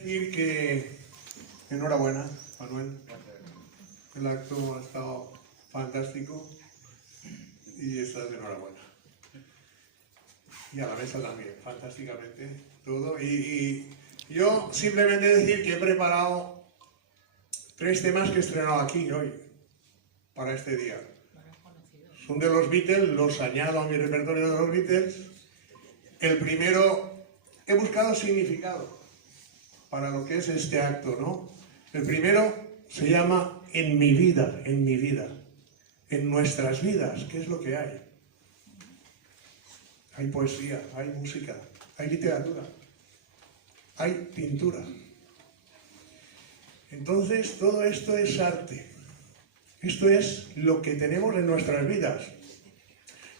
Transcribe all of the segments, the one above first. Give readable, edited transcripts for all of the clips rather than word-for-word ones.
Decir que enhorabuena, Manuel. El acto ha estado fantástico y estás de enhorabuena. Y a la mesa también, fantásticamente todo. Y yo simplemente decir que he preparado 3 temas que he estrenado aquí hoy, para este día. Son de los Beatles, los añado a mi repertorio de los Beatles. El primero, he buscado significado para lo que es este acto, ¿no? El primero se llama En mi vida, en nuestras vidas, ¿qué es lo que hay? Hay poesía, hay música, hay literatura, hay pintura. Entonces, todo esto es arte. Esto es lo que tenemos en nuestras vidas,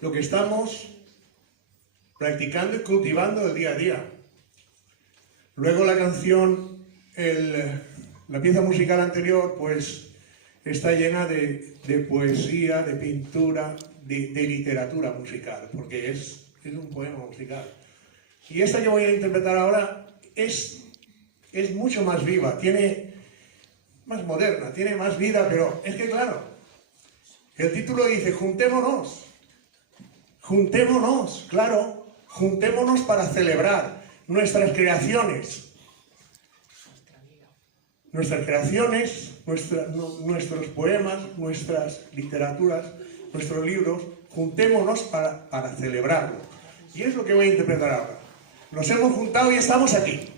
lo que estamos practicando y cultivando el día a día. Luego la canción, la pieza musical anterior, pues está llena de poesía, de pintura, de literatura musical, porque es un poema musical. Y esta que voy a interpretar ahora es mucho más viva, más moderna, tiene más vida, pero es que claro, el título dice juntémonos, claro, juntémonos para celebrar nuestras creaciones, nuestros poemas, nuestras literaturas, nuestros libros, juntémonos para celebrarlo. Y es lo que voy a interpretar ahora. Nos hemos juntado y estamos aquí.